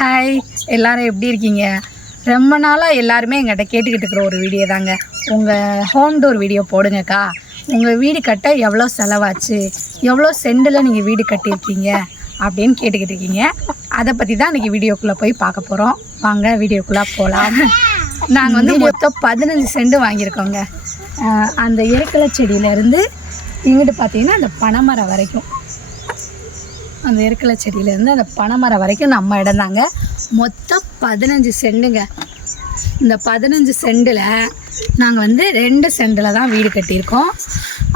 Hi, எல்லோரும் எப்படி இருக்கீங்க? ரொம்ப நாளாக எல்லாருமே எங்கிட்ட கேட்டுக்கிட்டு இருக்கிற ஒரு வீடியோ தாங்க. உங்கள் ஹோம் டோர் வீடியோ போடுங்கக்கா, உங்கள் வீடு கட்ட எவ்வளோ செலவாச்சு, எவ்வளோ சென்டில் நீங்கள் வீடு கட்டியிருக்கீங்க அப்படின்னு கேட்டுக்கிட்டு இருக்கீங்க. அதை பற்றி தான் இன்றைக்கி வீடியோக்குள்ளே போய் பார்க்க போகிறோம். வாங்க வீடியோக்குள்ளே போகலாம். நாங்கள் வந்து மொத்தம் 15 சென்ட் வாங்கியிருக்கோங்க. அந்த எருக்கலை செடியிலேருந்து இங்கிட்டு பார்த்தீங்கன்னா அந்த பனைமரம் வரைக்கும், அந்த எருக்கலை செடியிலேருந்து அந்த பனைமரம் வரைக்கும் நம்ம இடம் தாங்க. மொத்தம் 15 சென்ட்டுங்க. இந்த 15 சென்டில் நாங்கள் வந்து 2 சென்டில் தான் வீடு கட்டியிருக்கோம்.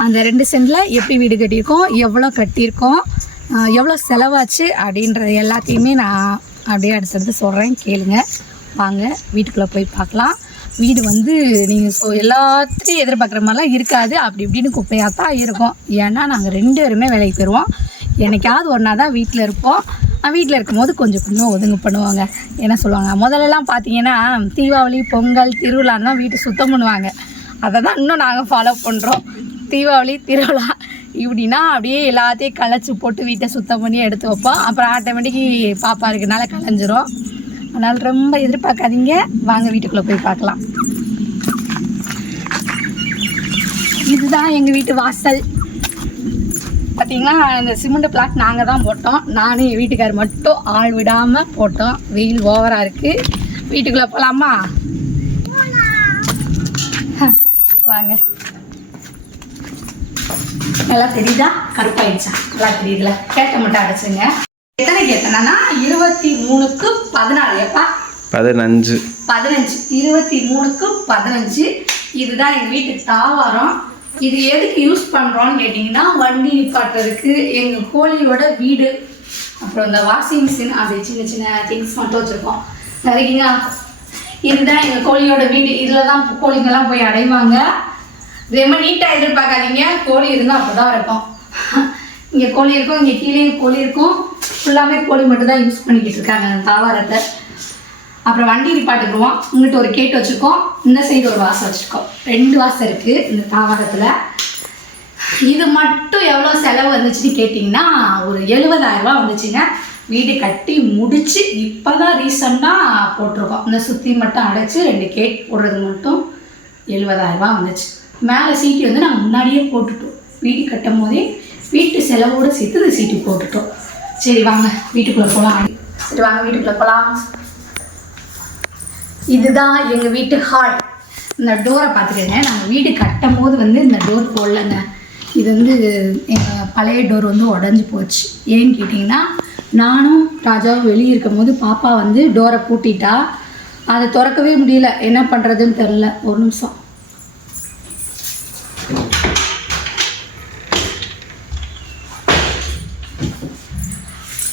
அந்த 2 சென்டில் எப்படி வீடு கட்டியிருக்கோம், எவ்வளோ கட்டியிருக்கோம், எவ்வளோ செலவாச்சு அப்படின்றது எல்லாத்தையுமே நான் அப்படியே அடுத்தடுத்து சொல்கிறேன், கேளுங்க. வாங்க வீட்டுக்குள்ளே போய் பார்க்கலாம். வீடு வந்து நீங்கள் எல்லாத்தையும் எதிர்பார்க்குற மாதிரிலாம் இருக்காது, அப்படி இப்படின்னு குப்பையாக தான் இருக்கும். ஏன்னா நாங்கள் 2 பேருமே வேலைக்கு போயிடுவோம். என்னைக்காவது ஒரு நாள் தான் வீட்டில் இருப்போம். வீட்டில் இருக்கும்போது கொஞ்சம் ஒதுங்க பண்ணுவாங்க. என்ன சொல்லுவாங்க, முதல்லலாம் பார்த்தீங்கன்னா தீபாவளி, பொங்கல், திருவிழான்னு தான் வீட்டை சுத்தம் பண்ணுவாங்க. அதை தான் இன்னும் நாங்கள் ஃபாலோ பண்ணுறோம். தீபாவளி, திருவிழா இப்படின்னா அப்படியே எல்லாத்தையும் களைச்சி போட்டு வீட்டை சுத்தம் பண்ணி எடுத்து வைப்போம். அப்புறம் ஆட்டோமேட்டிக்கு பாப்பா இருக்கனால களைஞ்சிரும். அதனால் ரொம்ப எதிர்பார்க்காதீங்க. வாங்க வீட்டுக்குள்ளே போய் பார்க்கலாம். இதுதான் எங்கள் வீட்டு வாசல். பார்த்தீங்கன்னா இந்த சிமெண்ட் பிளாக் நாங்கள் தான் போட்டோம். நானும் என் வீட்டுக்காரர் மட்டும் ஆள் விடாமல் போட்டோம். வெயில் ஓவராக இருக்குது. வீட்டுக்குள்ளே போகலாமா? வாங்க. நல்லா தெரியுதா? கருப்பாயிடுச்சா? நல்லா தெரியுதுல? கேட்ட மட்டும் அடைச்சுங்க. எத்தனை கேட்டேன்னா 23க்கு 14. எப்பா 15 23க்கு 15. இதுதான் எங்கள் வீட்டு தாவாரம். இது எதுக்கு யூஸ் பண்ணுறோன்னு கேட்டிங்கன்னா, வண்டி நிப்பாட்டுறதுக்கு, எங்கள் கோழியோட வீடு, அப்புறம் இந்த வாஷிங் மிஷின், அப்படி சின்ன சின்ன திங்ஸ் மட்டும் வச்சுருக்கோம். சரிங்களா? இதுதான் எங்கள் கோழியோட வீடு. இதில் தான் கோழிங்கெல்லாம் போய் அடைவாங்க. ரொம்ப நீட்டாக எதிர்பார்க்காதீங்க. கோழி இருந்தால் அப்போ தான் இருக்கும். இங்கே கோழி இருக்கும், இங்கே கீழே கோழி இருக்கும். ஃபுல்லாமே கோழி மட்டும் தான் யூஸ் பண்ணிக்கிட்டு இருக்காங்க அந்த தாவாரத்தை. அப்புறம் வண்டி நிப்பாட்டுக்குருவோம். இங்கிட்ட ஒரு கேட் வச்சுருக்கோம், இந்த சைடு ஒரு வாசல் வச்சுருக்கோம். 2 வாசல் இருக்குது இந்த தாவரத்தில். இது மட்டும் எவ்வளோ செலவு வந்துச்சுன்னு கேட்டிங்கன்னா, ஒரு 70,000 வந்துச்சுங்க. வீடு கட்டி முடித்து இப்போ தான் ரீசண்டாக போட்டிருக்கோம். இந்த சுற்றி மட்டும் அடைச்சி 2 கேட் போடுறது மட்டும் 70,000 வந்துச்சு. மேலே சீட்டு வந்து நாங்கள் முன்னாடியே போட்டுட்டோம். வீடு கட்டும் போதே வீட்டு செலவோடு சேர்த்து இந்த சீட்டு போட்டுட்டோம். சரி வாங்க வீட்டுக்குள்ளே போகலாம். சரி வாங்க வீட்டுக்குள்ளே போகலாம். இதுதான் எங்கள் வீட்டு ஹால். இந்த டோரை பார்த்துக்கங்க. நாங்கள் வீடு கட்டும் போது வந்து இந்த டோர் போடலங்க. இது வந்து எங்கள் பழைய டோர் வந்து உடஞ்சி போச்சு. ஏன்னு கேட்டிங்கன்னா, நானும் ராஜாவும் வெளியே இருக்கும் போது பாப்பா வந்து டோரை பூட்டிட்டா. அதை திறக்கவே முடியல. என்ன பண்ணுறதுன்னு தெரில. ஒரு நிமிஷம்.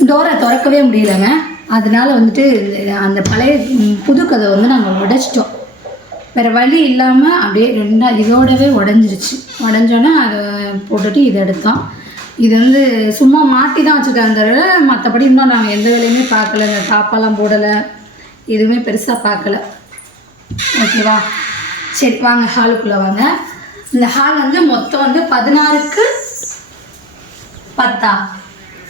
டோரை திறக்கவே முடியலைங்க. அதனால் வந்துட்டு அந்த பழைய புது கதை வந்து நாங்கள் உடைச்சிட்டோம். வேறு வழி இல்லாமல் அப்படியே 2 இதோடவே உடஞ்சிருச்சு. உடஞ்சோன்னே அதை போட்டுட்டு இதை எடுத்தோம். இது வந்து சும்மா மாட்டி தான் வச்சுருக்காங்க. மற்றபடி இன்னும் நாங்கள் எந்த வேலையுமே பார்க்கல. இந்த தாப்பாலாம் போடலை, எதுவுமே பெருசாக பார்க்கல. ஓகேவா? சரி வாங்க ஹாலுக்குள்ளே வாங்க. இந்த ஹால் வந்து மொத்தம் வந்து 16க்கு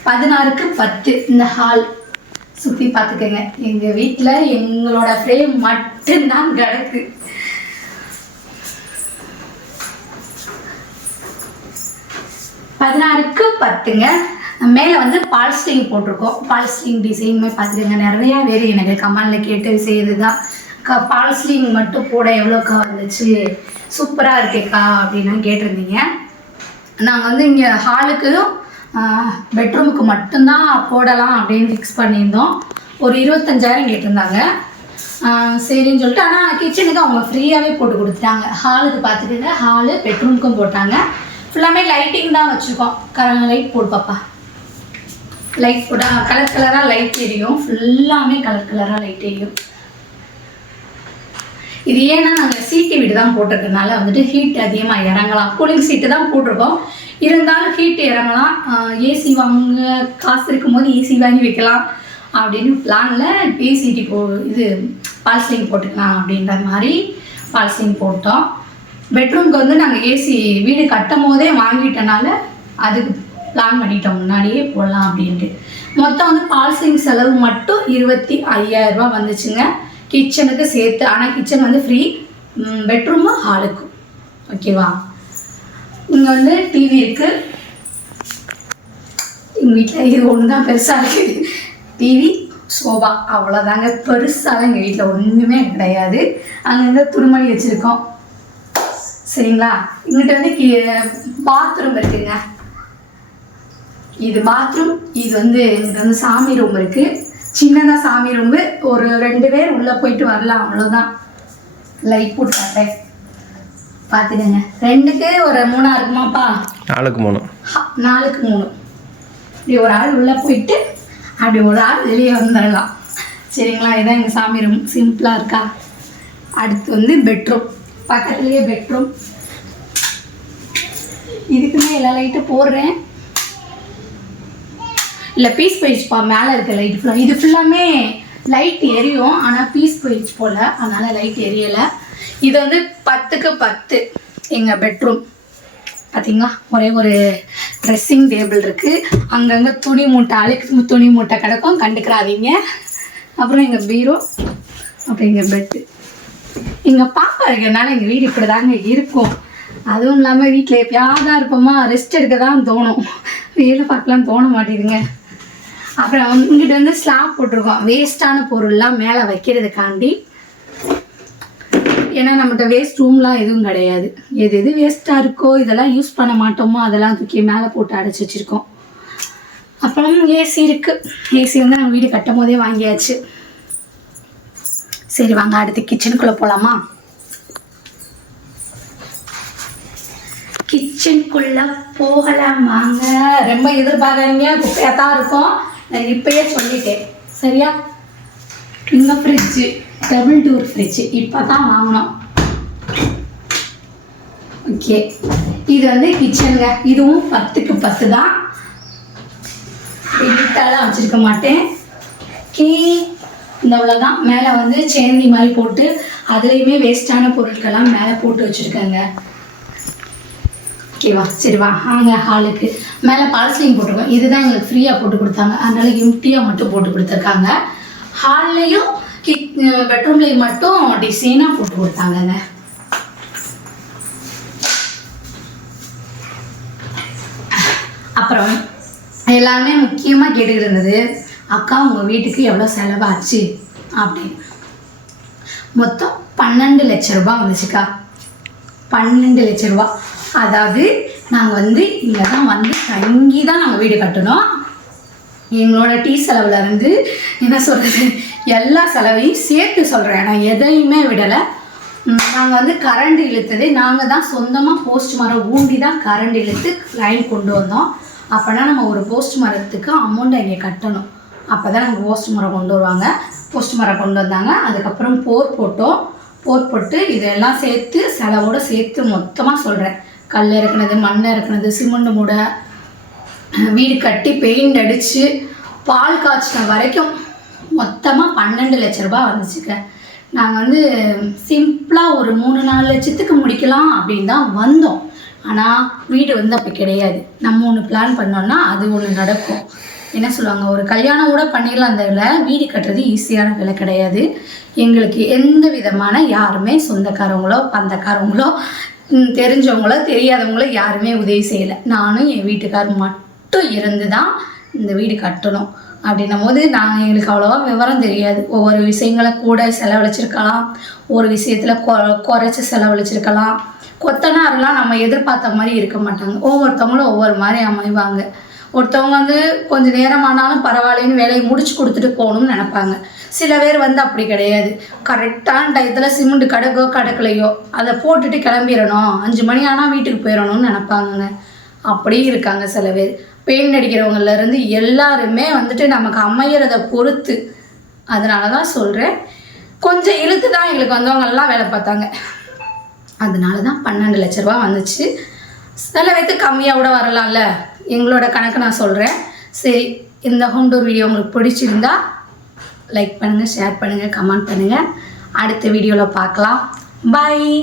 10 இந்த ஹால். சுற்றி பார்த்துக்கங்க. எங்கள் வீட்டில் எங்களோட ஃப்ரேம் மட்டும்தான் கிடக்கு. பதினாறுக்கு 10ங்க. மேலே வந்து பால்ஸ்டிங் போட்டிருக்கோம். பால்ஸ்டிங் டிசைனுமே பார்த்துக்கங்க. நிறையா பேர் எனக்கு கமெண்டில் கேட்டு செய்யுது தான், பால்ஸ்டிங் மட்டும் போட எவ்வளோக்கா வந்துச்சு, சூப்பராக இருக்கேக்கா அப்படின்லாம் கேட்டிருந்தீங்க. நாங்கள் வந்து இங்கே ஹாலுக்கும் பெட்ரூமுக்கு மட்டும்தான் போடலாம் அப்படின்னு ஃபிக்ஸ் பண்ணியிருந்தோம். ஒரு 25,000 கேட்டிருந்தாங்க. சரின்னு சொல்லிட்டு, ஆனால் கிச்சனுக்கு அவங்க ஃப்ரீயாகவே போட்டு கொடுத்துட்டாங்க. ஹாலுக்கு பார்த்துட்டு ஹாலு பெட்ரூமுக்கும் போட்டாங்க. ஃபுல்லாமே லைட்டிங் தான் வச்சுருக்கோம். லைட் போடு பாப்பா. லைட் போட்டால் கலர் கலராக லைட் எரியும். ஃபுல்லாமே கலர் கலராக லைட் எரியும். இது ஏன்னா நாங்கள் சீட்டு வீடு தான் போட்டிருக்கனால வந்துட்டு ஹீட் அதிகமாக இறங்கலாம். கூலிங் சீட்டு தான் போட்டிருக்கோம், இருந்தாலும் ஹீட் இறங்கலாம். ஏசி வாங்க காசு இருக்கும்போது ஏசி வாங்கி வைக்கலாம் அப்படின்னு பிளானில் ஏசிடி இது பால்ஸ்டிங் போட்டுக்கலாம் அப்படின்ற மாதிரி பால்ஸ்டிங் போட்டோம். பெட்ரூம்க்கு வந்து நாங்கள் ஏசி வீடு கட்டும் போதே வாங்கிட்டனால அதுக்கு பிளான் பண்ணிட்டோம் முன்னாடியே போடலாம் அப்படின்ட்டு. மொத்தம் வந்து பால் சீலிங் செலவு மட்டும் 25,000 ரூபா வந்துச்சுங்க கிச்சனுக்கு சேர்த்து. ஆனால் கிச்சன் வந்து ஃப்ரீ, பெட்ரூமு ஹாலுக்கும். ஓகேவா? இங்கே வந்து டிவி இருக்குது. எங்கள் வீட்டில் இது ஒன்று தான் பெருசாக இருக்குது, டிவி சோபா, அவ்வளோதாங்க. பெருசாக எங்கள் வீட்டில் ஒன்றுமே கிடையாது. அங்கங்கே துணிமணி வச்சுருக்கோம். சரிங்களா? இங்கிட்ட வந்து பாத்ரூம் இருக்குங்க. இது பாத்ரூம். இது வந்து இங்கிட்ட வந்து சாமி ரூம் இருக்குது. சின்னதாக சாமி ரூமு, ஒரு 2 பேர் உள்ளே போயிட்டு வரலாம், அவ்வளோதான். லைட் போட்டு காட்டேன் பார்த்துக்கங்க. 2க்கு ஒரு 3 இருக்குமாப்பா? 4க்கு 3. 4க்கு 3. இப்படி ஒரு ஆள் உள்ளே போயிட்டு அப்படி ஒரு ஆள் வெளியே வந்துடலாம். சரிங்களா? இதான் எங்கள் சாமி ரூம். சிம்பிளாக இருக்கா? அடுத்து வந்து பெட்ரூம். பக்கத்துலேயே பெட்ரூம். இதுக்குமே எல்லா லைட்டும் போடுறேன். இல்லை பீஸ் போயிடுச்சுப்பா, மேலே இருக்க லைட் ஃபுல்லாக. இது ஃபுல்லாமே லைட் எரியும், ஆனால் பீஸ் போயிடுச்சு போல், அதனால் லைட் எரியலை. இது வந்து 10க்கு 10 எங்கள் பெட்ரூம். பார்த்தீங்களா? ஒரே ஒரு ட்ரெஸ்ஸிங் டேபிள் இருக்குது. அங்கங்கே துணி மூட்டை, அழுக்கு துணி மூட்டை கிடக்கும், கண்டுக்கிறாதீங்க. அப்புறம் எங்கள் பீரோ, அப்புறம் எங்கள் பெட்டு. எங்கள் பாப்பா இருக்கிறதுனால எங்கள் வீடு இப்படி தாங்க இருக்கும். அதுவும் இல்லாமல் வீட்டில் எப்பயாவது இருப்போமா, ரெஸ்ட் எடுக்க தான் தோணும், வேலை பார்க்கலாம் தோண மாட்டேதுங்க. அப்புறம் இங்கிட்ட வந்து ஸ்லாப் போட்டிருக்கோம், வேஸ்ட்டான பொருள்லாம் மேலே வைக்கிறதுக்காண்டி. ஏன்னா நம்மகிட்ட வேஸ்ட் ரூம்லாம் எதுவும் கிடையாது. எது வேஸ்ட்டாக இருக்கோ, இதெல்லாம் யூஸ் பண்ண மாட்டோமோ, அதெல்லாம் தூக்கி மேலே போட்டு அடைச்சி வச்சுருக்கோம். அப்புறம் ஏசி இருக்குது. ஏசி வந்து நாங்கள் வீடு கட்டும் போதே வாங்கியாச்சு. சரி வாங்க அடுத்து கிச்சனுக்குள்ளே போகலாமா? கிச்சனுக்குள்ளே போகலாம் வாங்க. ரொம்ப எதிர்பார்க்காதீங்க, குப்பையாக தான் இருக்கும். நான் இப்போயே சொல்லிட்டேன், சரியா? இங்கே ஃப்ரிட்ஜு, டபுள் டோர் ஃப்ரிட்ஜு இப்போ தான் வாங்கினோம். ஓகே, இது வந்து கிச்சனுங்க. இதுவும் 10க்கு 10 தான். எடிட்டாலாம் வச்சுருக்க மாட்டேன். இந்த அவ்வளோதான். மேலே வந்து சேந்தி மாதிரி போட்டு அதுலேயுமே வேஸ்ட்டான பொருட்கள்லாம் மேலே போட்டு வச்சுருக்கேங்க. ஓகேவா? சரி வாங்க ஹாலுக்கு. மேலே பால்ஸ்லிங் போட்டிருக்கோம். இதுதான் எங்களுக்கு ஃப்ரீயாக போட்டு கொடுத்தாங்க, அதனால எம்டியாக மட்டும் போட்டு கொடுத்துருக்காங்க. ஹால்லையும் பெட்ரூம்லேயும் மட்டும் டிசைனாக போட்டு கொடுத்தாங்கங்க. அப்புறம் எல்லாருமே முக்கியமாக கேட்டுக்கிட்டு இருந்தது, அக்கா உங்கள் வீட்டுக்கு எவ்வளோ செலவாச்சு அப்படின்னு. மொத்தம் 12 லட்ச ரூபா வந்துச்சுக்கா. 12 லட்ச ரூபா. அதாவது நாங்கள் வந்து இங்கே தான் வந்து தங்கி தான் நாங்கள் வீடு கட்டணும். எங்களோட டீ செலவுலேருந்து என்ன சொல்கிறது, எல்லா செலவையும் சேர்த்து சொல்கிறேன், நான் எதையுமே விடலை. நாங்கள் வந்து கரண்ட் இழுத்தது நாங்கள் தான், சொந்தமாக போஸ்ட் மரம் ஊண்டி தான் கரண்ட் இழுத்து லைன் கொண்டு வந்தோம். அப்போனா நம்ம ஒரு போஸ்ட் மரத்துக்கு அமௌண்ட் இங்கே கட்டணும். அப்போ தான் நாங்கள் போஸ்ட் மரம் கொண்டு வருவாங்க. போஸ்ட் மரம் கொண்டு வந்தாங்க. அதுக்கப்புறம் போர் போட்டோம். போர் போட்டு இதெல்லாம் சேர்த்து செலவோடு சேர்த்து மொத்தமாக சொல்கிறேன். கல் இறக்குனது, மண் இறக்குனது, சிமெண்ட் மூடை, வீடு கட்டி பெயிண்ட் அடித்து பால் காய்ச்சின வரைக்கும் மொத்தமாக 12 லட்ச ரூபா வந்துச்சுக்க. நாங்கள் வந்து சிம்பிளாக ஒரு 3-4 லட்சத்துக்கு முடிக்கலாம் அப்படின்னு தான் வந்தோம். ஆனால் வீடு வந்து அப்போ கிடையாது. நம்ம ஒன்று பிளான் பண்ணோன்னா அது ஒன்று நடக்கும். என்ன சொல்லுவாங்க, ஒரு கல்யாணம் கூட பண்ணிடலாம். அந்த இதில் வீடு கட்டுறது ஈஸியான வேலை கிடையாது. எங்களுக்கு எந்த விதமான யாருமே சொந்தக்காரங்களோ பந்தக்காரங்களோ தெரிஞ்சவங்களோ தெரியாதவங்களோ யாருமே உதவி செய்யலை. நானும் என் வீட்டுக்காரர் மட்டும் இருந்து தான் இந்த வீடு கட்டணும். அப்படின்னும் போது நாங்கள் எங்களுக்கு அவ்வளோவா விவரம் தெரியாது. ஒவ்வொரு விஷயங்களை கூட செலவழிச்சிருக்கலாம், ஒரு விஷயத்தில் குறைச்சி செலவழிச்சிருக்கலாம். கொத்தனாரெலாம் நம்ம எதிர்பார்த்த மாதிரி இருக்க மாட்டாங்க. ஒவ்வொருத்தவங்களும் ஒவ்வொரு மாதிரி அமைவாங்க. ஒருத்தவங்க வந்து கொஞ்சம் நேரம் ஆனாலும் பரவாயில்லன்னு வேலையை முடிச்சு கொடுத்துட்டு போகணும்னு நினைப்பாங்க. சில பேர் வந்து அப்படி கிடையாது. கரெக்டான டயத்தில் சிமெண்ட் கடக்கலையோ அதை போட்டுட்டு கிளம்பிடணும், 5 மணி ஆனால் வீட்டுக்கு போயிடணும்னு நினைப்பாங்கங்க. அப்படியும் இருக்காங்க சில பேர். பெயிண்ட் அடிக்கிறவங்கலேருந்து எல்லாருமே வந்துட்டு நமக்கு அமையிறத பொறுத்து. அதனால தான் சொல்கிறேன், கொஞ்சம் இழுத்து தான் எங்களுக்கு வந்தவங்கெல்லாம் வேலை பார்த்தாங்க. அதனால தான் 12 லட்ச ரூபா வந்துச்சு. சில பேர்த்து கம்மியாக கூட வரலாம்ல, எங்களோட கணக்கு நான் சொல்கிறேன். சரி, இந்த ஹோம் டூர் வீடியோ உங்களுக்கு பிடிச்சிருந்தா லைக் பண்ணுங்கள், ஷேர் பண்ணுங்கள், கமெண்ட் பண்ணுங்கள். அடுத்த வீடியோவில் பார்க்கலாம். பாய்.